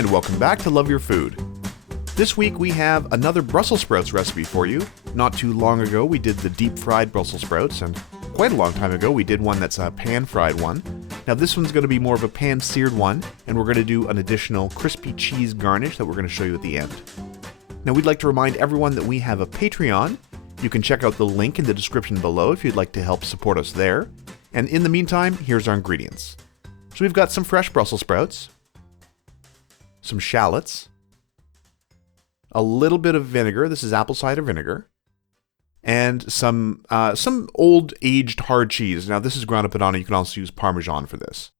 And welcome back to Love Your Food. This week we have another Brussels sprouts recipe for you. Not too long ago we did the deep fried Brussels sprouts, and quite a long time ago we did one that's a pan fried one. Now this one's going to be more of a pan-seared one, and we're going to do an additional crispy cheese garnish that we're going to show you at the end. Now we'd like to remind everyone that we have a Patreon. You can check out the link in the description below if you'd like to help support us there. And in the meantime, here's our ingredients. So we've got some fresh Brussels sprouts, some shallots, a little bit of vinegar, this is apple cider vinegar, and some old aged hard cheese. Now this is grana padano, you can also use Parmesan for this.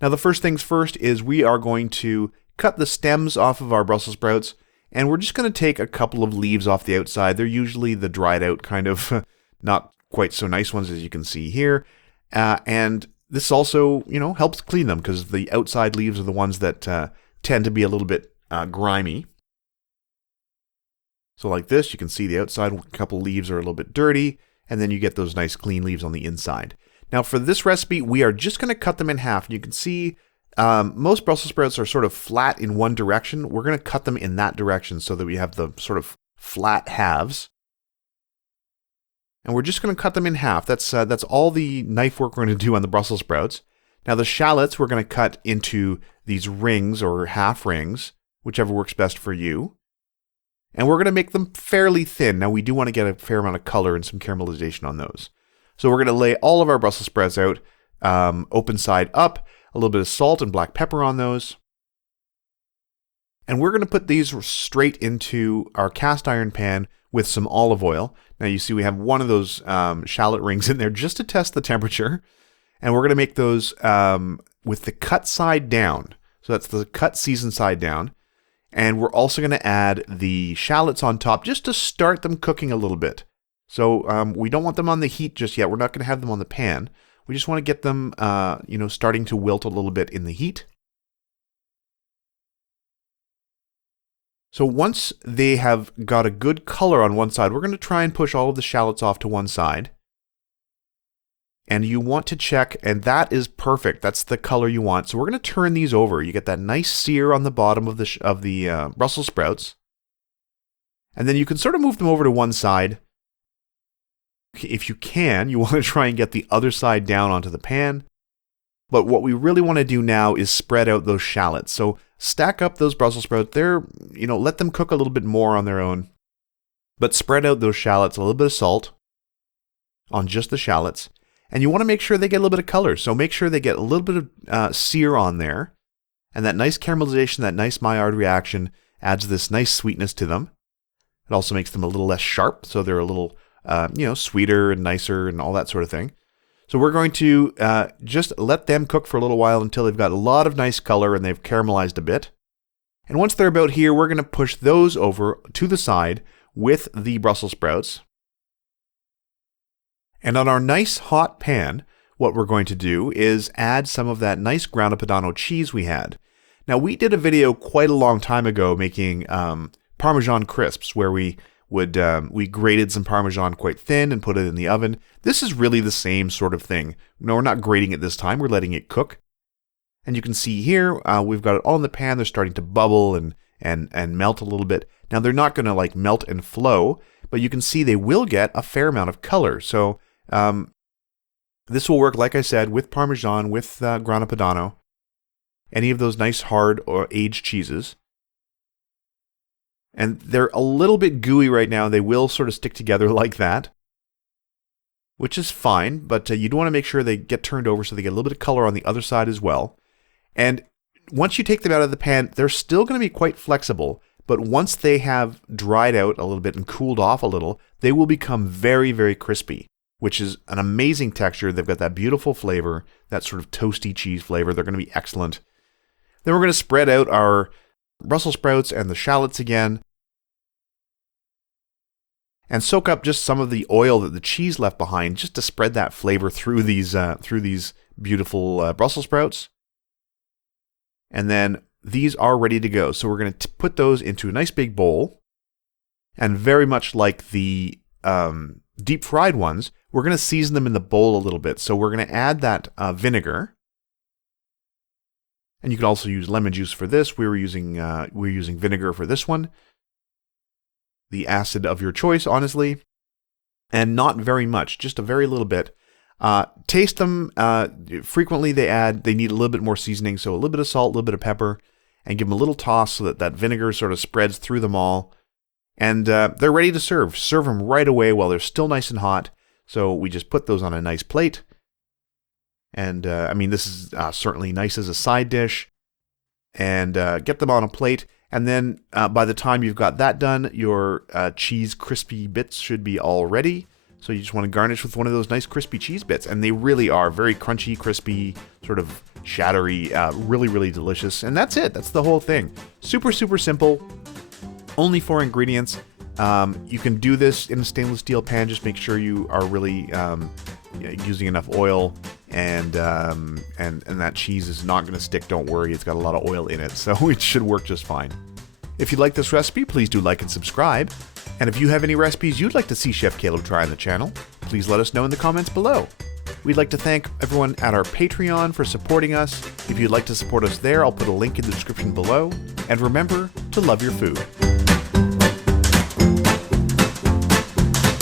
Now the first things first is we are going to cut the stems off of our Brussels sprouts, and we're just going to take a couple of leaves off the outside. They're usually the dried out kind of, not quite so nice ones as you can see here. And this also, helps clean them because the outside leaves are the ones that tend to be a little bit grimy. So like this, you can see the outside, a couple leaves are a little bit dirty, and then you get those nice clean leaves on the inside. Now for this recipe, we are just going to cut them in half. You can see most Brussels sprouts are sort of flat in one direction. We're going to cut them in that direction so that we have the sort of flat halves. And we're just going to cut them in half. That's all the knife work we're going to do on the Brussels sprouts. Now the shallots we're going to cut into these rings or half rings, whichever works best for you. And we're going to make them fairly thin. Now we do want to get a fair amount of color and some caramelization on those. So we're going to lay all of our Brussels sprouts out, open side up, a little bit of salt and black pepper on those. And we're going to put these straight into our cast iron pan with some olive oil. Now you see we have one of those shallot rings in there just to test the temperature. And we're going to make those with the cut side down. So that's the cut seasoned side down. And we're also going to add the shallots on top just to start them cooking a little bit. So we don't want them on the heat just yet. We're not going to have them on the pan. We just want to get them, starting to wilt a little bit in the heat. So once they have got a good color on one side, we're going to try and push all of the shallots off to one side. And you want to check, and that is perfect. That's the color you want. So we're going to turn these over. You get that nice sear on the bottom of the Brussels sprouts. And then you can sort of move them over to one side. If you can, you want to try and get the other side down onto the pan. But what we really want to do now is spread out those shallots. So stack up those Brussels sprouts. Let them cook a little bit more on their own. But spread out those shallots, a little bit of salt on just the shallots. And you want to make sure they get a little bit of color. So make sure they get a little bit of sear on there. And that nice caramelization, that nice Maillard reaction adds this nice sweetness to them. It also makes them a little less sharp. So they're a little, sweeter and nicer and all that sort of thing. So we're going to just let them cook for a little while until they've got a lot of nice color and they've caramelized a bit. And once they're about here, we're going to push those over to the side with the Brussels sprouts. And on our nice hot pan, what we're going to do is add some of that nice grana padano cheese we had. Now we did a video quite a long time ago making Parmesan crisps where we grated some Parmesan quite thin and put it in the oven. This is really the same sort of thing. No, we're not grating it this time, we're letting it cook. And you can see here, we've got it all in the pan, they're starting to bubble and melt a little bit. Now they're not going to melt and flow, but you can see they will get a fair amount of color. So this will work, like I said, with Parmesan, with grana padano, any of those nice hard or aged cheeses. And they're a little bit gooey right now. They will sort of stick together like that, which is fine, but you do want to make sure they get turned over so they get a little bit of color on the other side as well. And once you take them out of the pan, they're still going to be quite flexible, but once they have dried out a little bit and cooled off a little, they will become very, very crispy, which is an amazing texture. They've got that beautiful flavor, that sort of toasty cheese flavor. They're going to be excellent. Then we're going to spread out our Brussels sprouts and the shallots again and soak up just some of the oil that the cheese left behind just to spread that flavor through these beautiful Brussels sprouts. And then these are ready to go. So we're going to put those into a nice big bowl, and very much like the deep fried ones, we're going to season them in the bowl a little bit. So we're going to add that vinegar. And you can also use lemon juice for this. We're using vinegar for this one. The acid of your choice, honestly. And not very much, just a very little bit. Taste them. Frequently they need a little bit more seasoning, so a little bit of salt, a little bit of pepper, and give them a little toss so that that vinegar sort of spreads through them all. And they're ready to serve. Serve them right away while they're still nice and hot. So we just put those on a nice plate. And I mean, this is certainly nice as a side dish. And get them on a plate. And then by the time you've got that done, your cheese crispy bits should be all ready. So you just want to garnish with one of those nice crispy cheese bits. And they really are very crunchy, crispy, sort of shattery, really, really delicious. And that's it. That's the whole thing. Super, super simple. Only 4 ingredients. You can do this in a stainless steel pan. Just make sure you are really using enough oil. And that cheese is not going to stick. Don't worry. It's got a lot of oil in it. So it should work just fine. If you like this recipe, please do like and subscribe. And if you have any recipes you'd like to see Chef Caleb try on the channel, please let us know in the comments below. We'd like to thank everyone at our Patreon for supporting us. If you'd like to support us there, I'll put a link in the description below. And remember to love your food.